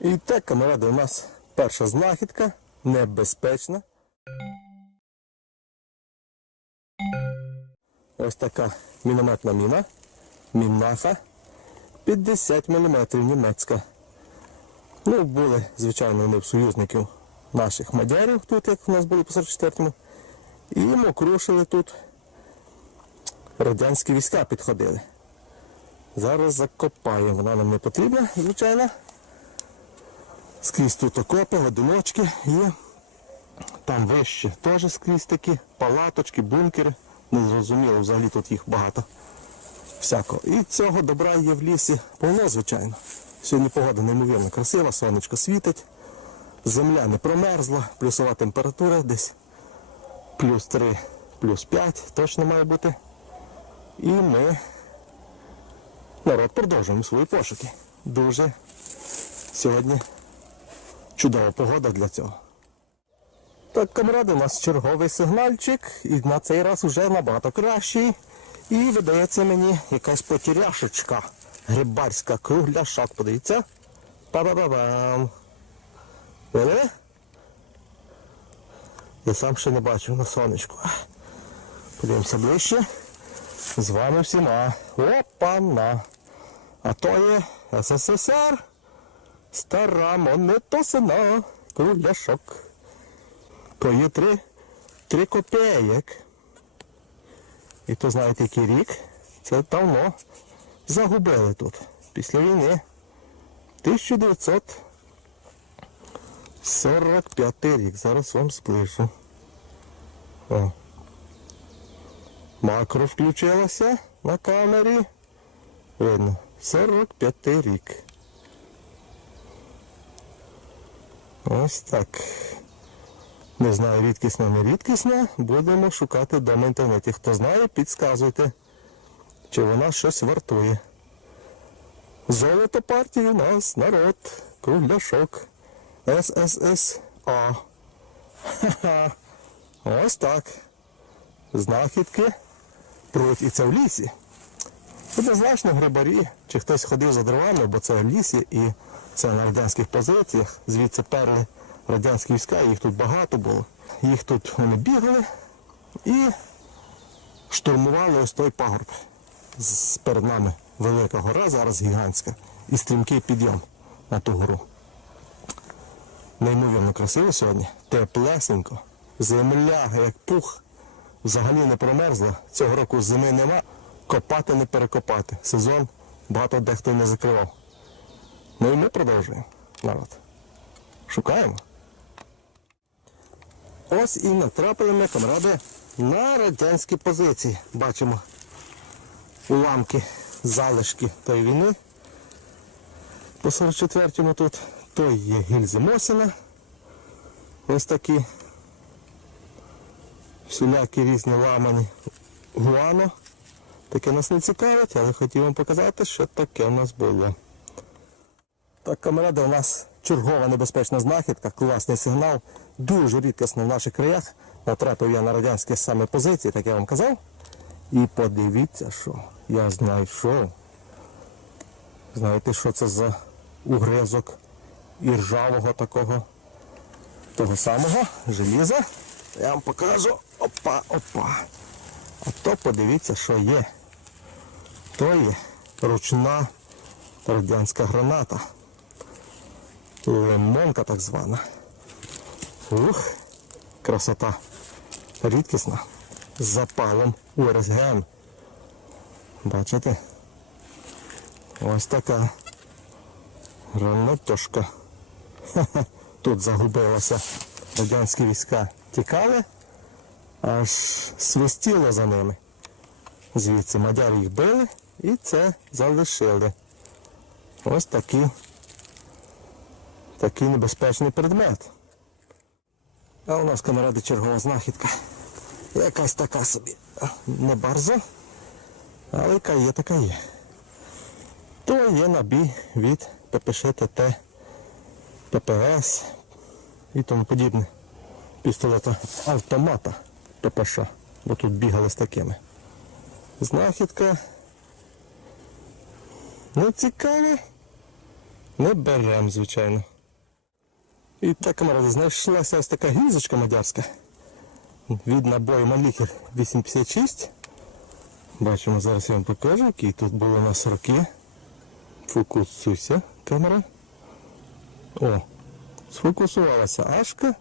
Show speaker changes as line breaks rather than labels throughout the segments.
І так, камеради, у нас перша знахідка, небезпечна. Ось така мінометна міна, міннаха, 50 мм німецька. Ну, були, звичайно, вони в союзників наших мадярів, тут, як у нас були по 44-му. І мокрушили тут. Радянські війська підходили. Зараз закопаємо. Вона нам не потрібна, звичайно. Скрізь тут окопи, одиночки є. Там вище теж скрізь такі палаточки, бункери. Незрозуміло, взагалі тут їх багато. Всякого. І цього добра є в лісі повно, звичайно. Сьогодні погода неймовірно красива, сонечко світить, земля не промерзла, плюсова температура десь плюс 3, плюс 5 точно має бути. І ми, народ, продовжуємо свої пошуки. Дуже сьогодні чудова погода для цього. Так, камради, у нас черговий сигнальчик, і на цей раз вже набагато кращий. І видається мені якась потіряшечка. Грибарська кругляшок, подивіться. Па-ба-ба-бам. Видали? Я сам ще не бачив на сонечку. Подивимося ближче. З вами всіма. Опа-на. А то є СССР. Стара монетосина. Кругляшок. То є три, три копеєк. І то знаєте, який рік? Це давно загубили тут. Після війни. 1945 рік. Зараз вам сплишу. О. Макро включилося на камері. Видно. 45 рік. Ось так. Не знаю, рідкісне, не рідкісне. Будемо шукати вдома в інтернеті. Хто знає, підказуйте, чи вона щось вартує. Золото партії у нас народ. Кругляшок. СССА. Ось так. Знахідки пруть і це в лісі. Однозначно грибарі, чи хтось ходив за дровами, бо це в лісі і це на радянських позиціях. Звідси перли радянські війська, їх тут багато було. Їх тут вони бігали і штурмували ось той пагорб. Перед нами велика гора, зараз гігантська, і стрімкий підйом на ту гору. Неймовірно красиво сьогодні. Теплесенько. Земля, як пух, взагалі не промерзла. Цього року зими нема. Копати не перекопати. Сезон багато дехто не закривав. Ну і ми продовжуємо. Народ. Шукаємо. Ось і натрапили ми, камради, на радянські позиції. Бачимо уламки, залишки тої війни. По 44-му тут то є гільзи Мосіна. Ось такі всілякі різні ламані гуано. Таке нас не цікавить, але хотів вам показати, що таке в нас було. Так, камеради, у нас чергова небезпечна знахідка, класний сигнал, дуже рідкісно в наших краях. Натрапив я на радянські саме позиції, так я вам казав. І подивіться, що я знайшов. Знаєте, що це за угризок іржавого такого того самого желіза. Я вам покажу. Опа, опа. А то подивіться, що є. То є ручна радянська граната. Лимонка так звана. Ух, красота. Рідкісна. З запалом УРСГН. Бачите? Ось така гранатошка. Тут загубилося. Радянські війська тікали, аж свистіло за ними. Звідси мадяри їх били і це залишили. Ось такі такий небезпечний предмет. А у нас камеради чергова знахідка. Якась така собі. Не барза, але яка є, така є. То є набій від ППШ ТТ, ППС і тому подібне. Пістолета автомата ППШ, бо тут бігали з такими. Знахідка. Ну цікаве. не беремо, звичайно. І так, камера, знайшлася ось така гільзочка мадярська. Від набою Маліхер 856. Бачимо, зараз я вам покажу, які тут були у нас роки. Фокусуйся, камера. О, сфокусувалася Ашка.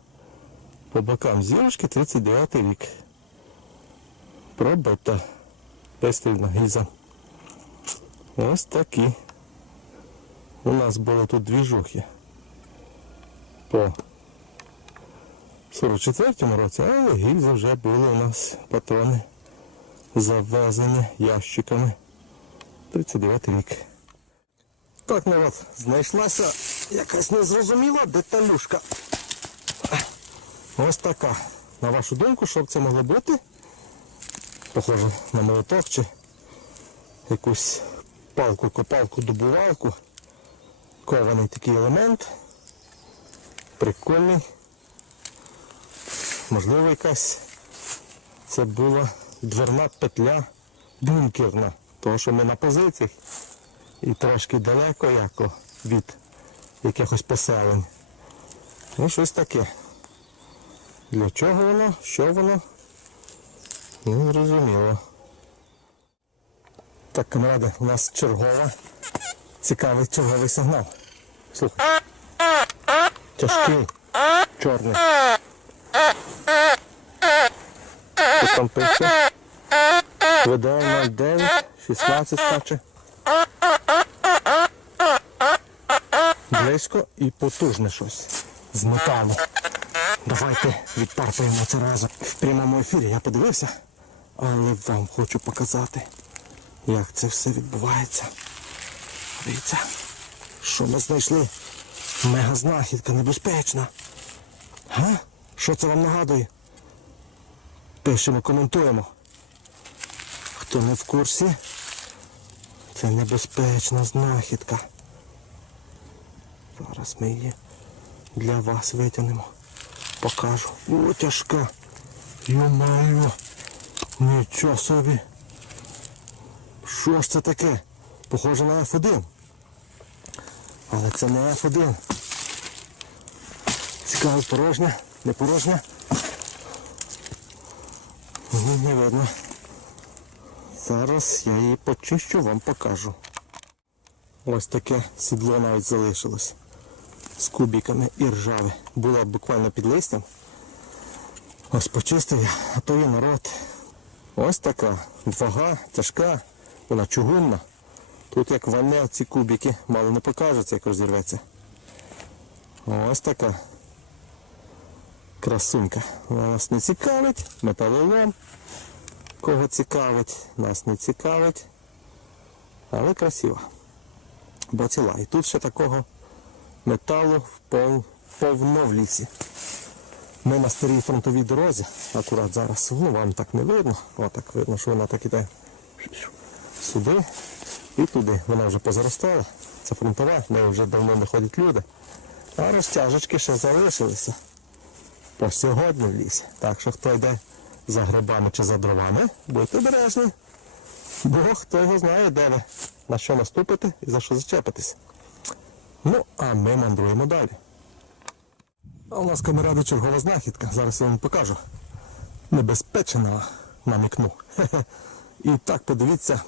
По бокам зірочки 39 рік. Пробита. Пестрівна гільза. Ось такі. У нас були тут дві жухи. По 44-му році, але гільзи вже були у нас патрони завезені ящиками. 39 рік. Так, ну от, знайшлася якась незрозуміла деталюшка. Ось така. На вашу думку, що б це могло бути? Похоже на молоток чи якусь палку, копалку, добувалку. Кований такий елемент. Прикольний. Можливо, якась це була дверна петля бункерна. Тому що ми на позиціях і трошки далеко яко від якихось поселень. Ну, щось таке. Для чого воно? Що воно? Не зрозуміло. Так, камради, у нас чергова. Цікавий черговий сигнал. Слухай. Тяжкий. Чорний. Що там пише? ВД 09, 16 скаче. Близько і потужне щось. З металу. Давайте відпарпаємо це разом. В прямому ефірі я подивився, але вам хочу показати, як це все відбувається. Дивіться, що ми знайшли. Мега знахідка небезпечна. Га? Що це вам нагадує? Пишемо, коментуємо. Хто не в курсі, це небезпечна знахідка. Зараз ми її для вас витягнемо. Покажу. О, тяжка. Йо-маю. Нічого собі. Що ж це таке? Похоже на F1. Але це не F1. Цікаво, порожня, не порожня. Не видно. Зараз я її почищу, вам покажу. Ось таке сідло навіть залишилось. З кубиками і ржаве. Було буквально під листям. Ось почистив я, а то є народ. Ось така вага, тяжка, вона чугунна. Тут як вальне ці кубики, мало не покажеться, як розірветься. Ось така красунька. Вона нас не цікавить, металолом. Кого цікавить, нас не цікавить. Але красива. Бо ціла. І тут ще такого металу пов- повно в лісі. Ми на старій фронтовій дорозі, акурат зараз, ну вам так не видно, отак видно, що вона так іде сюди і туди. Вона вже позаростала. Це фронтова, неї вже давно не ходять люди. А розтяжечки ще залишилися по сьогодні в лісі. Так що хто йде за грибами чи за дровами, будьте обережні. Бо хто його знає, де ви, на що наступити і за що зачепитись. Ну, а ми мандруємо далі. А у нас камеради чергова знахідка. Зараз я вам покажу. Небезпечна намікну. І так, подивіться,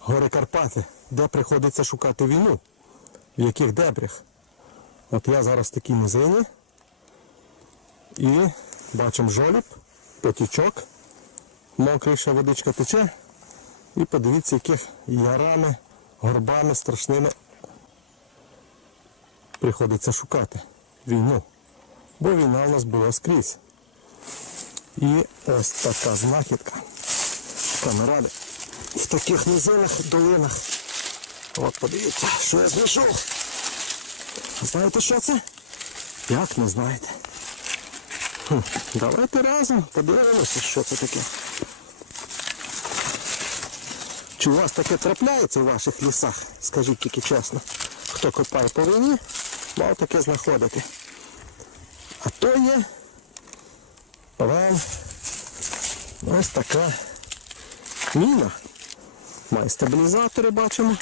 гори Карпати, де приходиться шукати війну, в яких дебрях. От я зараз в такій низині і бачимо жоліб, потічок, мокрий ще водичка тече. І подивіться, яких ярами, горбами страшними приходиться шукати війну. Бо війна у нас була скрізь. І ось така знахідка. Камеради. В таких низинах долинах. От подивіться, що я знайшов. Знаєте, що це? Як не знаєте? Давайте разом подивимося, що це таке. Чи у вас таке трапляється в ваших лісах? Скажіть тільки чесно. Хто копає по війні, мав таке знаходити. А то є вам ось така міна. Має стабілізатори, бачимо.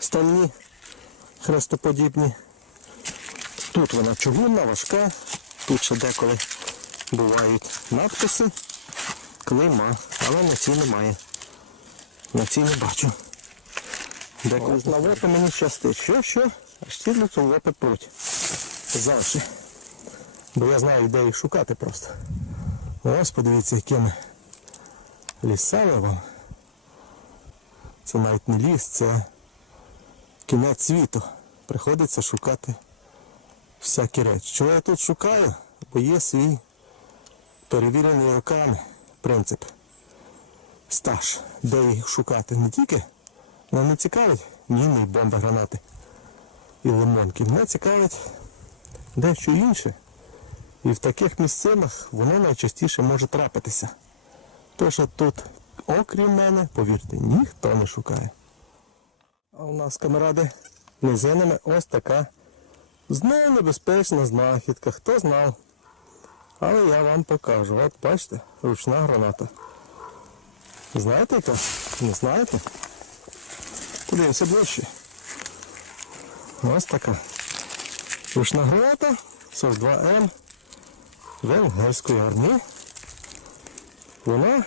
стальні, хрестоподібні. Тут вона чугунна, важка, тут ще деколи бувають надписи, клейма, але на цій немає. На цій не бачу. Деколи на лопи мені щастить. Що, що? Аж стірлицю лопи пруть. Завжди. Бо я знаю, де їх шукати просто. Ось подивіться, якими лісами вам. Це навіть не ліс, це кінець світу. Приходиться шукати всякі речі. Чого я тут шукаю? Бо є свій перевірений роками принцип. Стаж, де їх шукати. Не тільки нам не цікавить міни, бомби, гранати і лимонки. Мене цікавить дещо інше. І в таких місцинах воно найчастіше може трапитися. То, що тут, окрім мене, повірте, ніхто не шукає. А у нас камеради низинами ось така знову небезпечна знахідка. Хто знав? Але я вам покажу. От бачите, ручна граната. Знаєте яка? Не знаєте? Подивимося ближче. Ось така. Ручна граната 42М венгерської армії. Вона,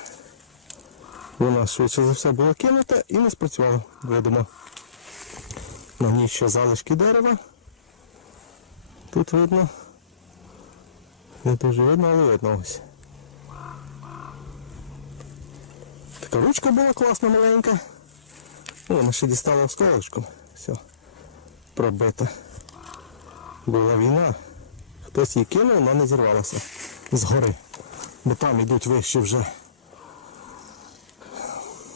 вона швидше за все була кинута і не спрацювала, видимо. На ній ще залишки дерева. Тут видно. Не дуже видно, але видно ось. Така ручка була класна маленька. Ну, вона ще дістала осколочком. Все. Пробита. Була війна. Хтось її кинув, вона не зірвалася згори. Бо там йдуть вище вже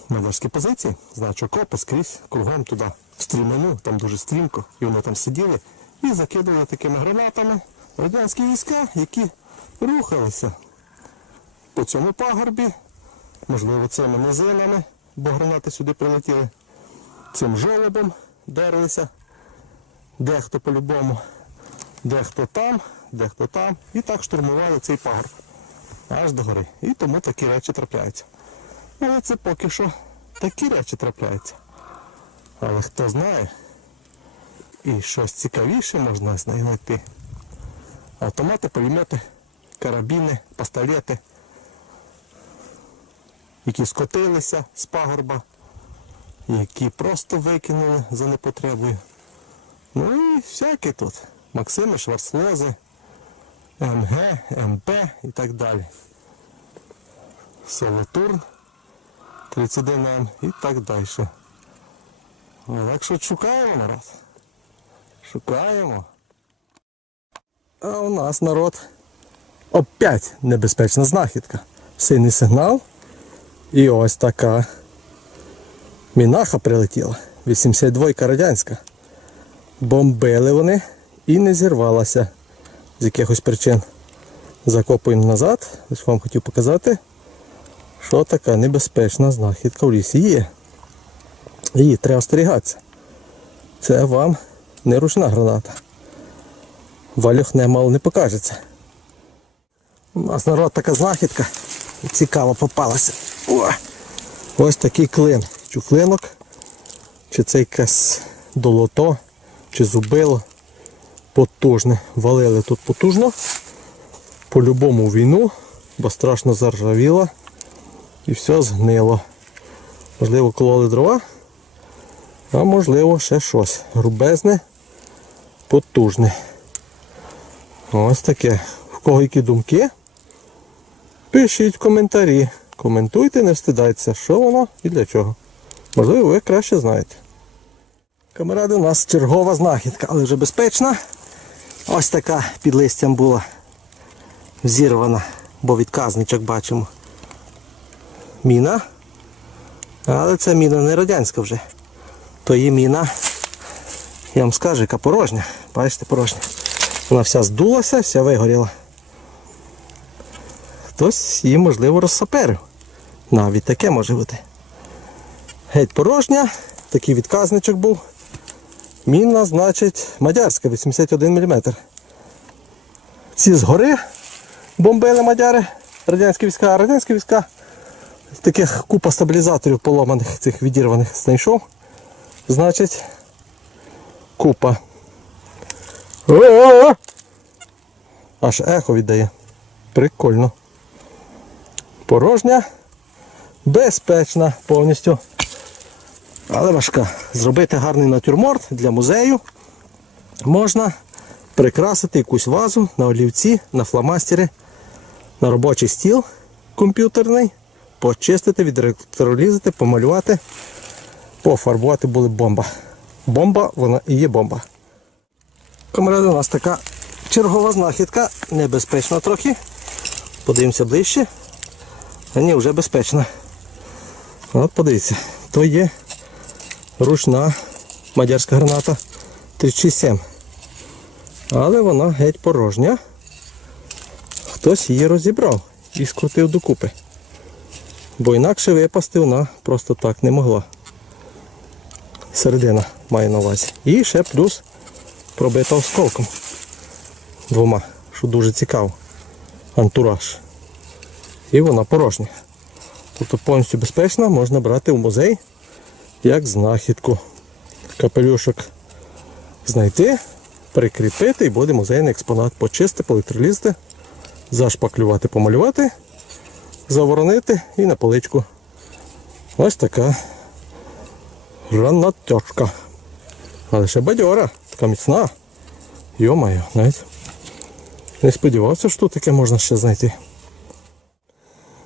мадярські позиції, значить окопи скрізь, кругом туди, в стріману, там дуже стрімко, і вони там сиділи і закидували такими гранатами радянські війська, які рухалися по цьому пагорбі, можливо, цими низинами, бо гранати сюди прилетіли, цим жолобом дерлися, дехто по-любому, дехто там, дехто там, і так штурмували цей пагорб аж до гори. І тому такі речі трапляються. Але це поки що такі речі трапляються. Але хто знає, і щось цікавіше можна знайти. Автомати, пулемети, карабіни, пістолети, які скотилися з пагорба, які просто викинули за непотребою. Ну і всякі тут. Максими, Шварцлози, МГ, МП і так далі. Солотурн 31М і так далі. Так що шукаємо народ. Шукаємо. А у нас народ опять небезпечна знахідка. Синій сигнал. І ось така мінаха прилетіла. 82 радянська. Бомбили вони і не зірвалася з якихось причин. Закопуємо назад. Ось вам хотів показати, що така небезпечна знахідка в лісі є. Її треба остерігатися. Це вам не ручна граната. Валюх немало не покажеться. У нас народ така знахідка. Цікаво попалася. О! Ось такий клин. Чухлинок. Чи це якесь долото, чи зубило. Потужне. Валили тут потужно. По-любому війну, бо страшно заржавіло. І все згнило. Можливо, кололи дрова, а можливо ще щось. Грубезне, потужне. Ось таке. В кого які думки? Пишіть в коментарі. Коментуйте, не встидайтеся, що воно і для чого. Можливо, ви краще знаєте. Камеради, у нас чергова знахідка, але вже безпечна. Ось така під листям була зірвана, бо відказничок бачимо. Міна. Але це міна не радянська вже. То є міна, я вам скажу, яка порожня. Бачите, порожня. Вона вся здулася, вся вигоріла. Хтось її, можливо, розсаперив. Навіть таке може бути. Геть порожня, такий відказничок був. Міна, значить, мадярська, 81 мм. Ці згори бомбили мадяри, радянські війська, а радянські війська. Таких купа стабілізаторів поломаних, цих відірваних знайшов. Значить, купа. Аж ехо віддає. Прикольно. Порожня, безпечна повністю. Але важка. Зробити гарний натюрморт для музею можна прикрасити якусь вазу на олівці, на фломастери, на робочий стіл комп'ютерний, почистити, відретролізати, помалювати, пофарбувати буде бомба. Бомба, вона і є бомба. Камеради, у нас така чергова знахідка, небезпечна трохи. Подивимося ближче. А ні, вже безпечна. От подивіться, то є ручна мадярська граната 367. Але вона геть порожня. Хтось її розібрав і скрутив докупи. Бо інакше випасти вона просто так не могла. Середина має на увазі. І ще плюс пробита осколком. Двома, що дуже цікаво. Антураж. І вона порожня. Тобто повністю безпечна, можна брати в музей як знахідку. Капелюшок знайти, прикріпити і буде музейний експонат. Почистити, поелектролізти, зашпаклювати, помалювати, заворонити і на поличку. Ось така гранатьошка. Але ще бадьора, така міцна. Йо-моє, навіть не сподівався, що тут таке можна ще знайти.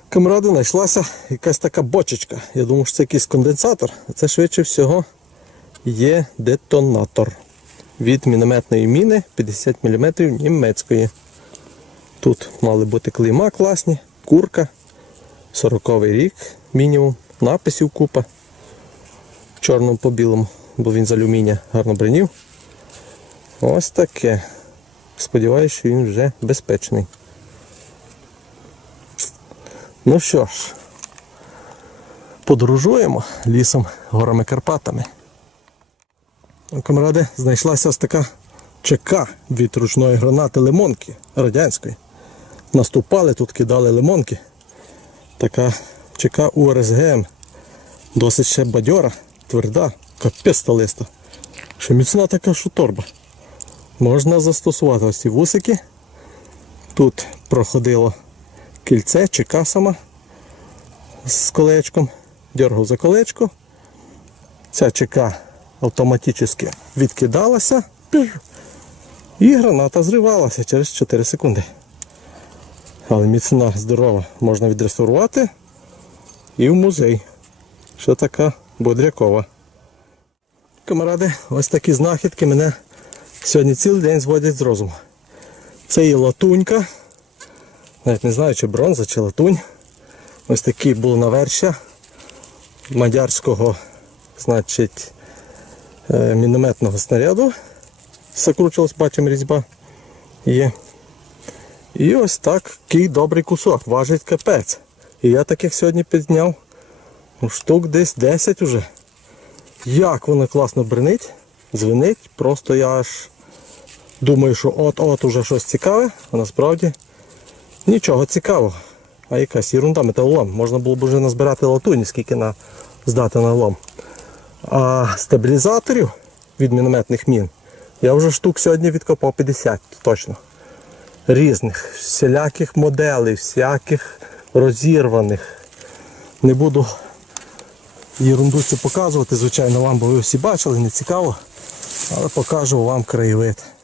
Камради знайшлася якась така бочечка. Я думав, що це якийсь конденсатор, а це швидше всього є детонатор від мінометної міни 50 мм німецької. Тут мали бути клейма класні, курка, 40-й рік мінімум, написів купа. Чорному по білому, бо він з алюмінія гарно бринів. Ось таке. Сподіваюсь, що він вже безпечний. Ну що ж, подорожуємо лісом, горами Карпатами. Камради, знайшлася ось така ЧК від ручної гранати лимонки радянської. Наступали, тут кидали лимонки. Така ЧК УРСГМ. Досить ще бадьора, тверда, капець та листа. Ще міцна така, що торба. Можна застосувати ось ці вусики. Тут проходило кільце ЧК сама з колечком. Дергав за колечко. Ця ЧК автоматично відкидалася і граната зривалася через 4 секунди. Але міцна, здорова, можна відреставрувати і в музей. Що така бодрякова. Камаради, ось такі знахідки мене сьогодні цілий день зводять з розуму. Це є латунька. Навіть не знаю, чи бронза, чи латунь. Ось такий був навершя мадярського, значить, е, мінометного снаряду. Закручувалась, бачимо, різьба є. І ось такий добрий кусок, важить капець. І я таких сьогодні підняв ну, штук десь 10 уже. Як воно класно бренить, дзвенить, просто я аж думаю, що от-от уже щось цікаве, а насправді нічого цікавого. А якась ерунда, металолом. Можна було б вже назбирати латуні, скільки на здати на лом. А стабілізаторів від мінометних мін я вже штук сьогодні відкопав 50 точно. Різних, всіляких моделей, всяких розірваних. Не буду ерунду цю показувати, звичайно, вам, бо ви всі бачили, не цікаво. Але покажу вам краєвид.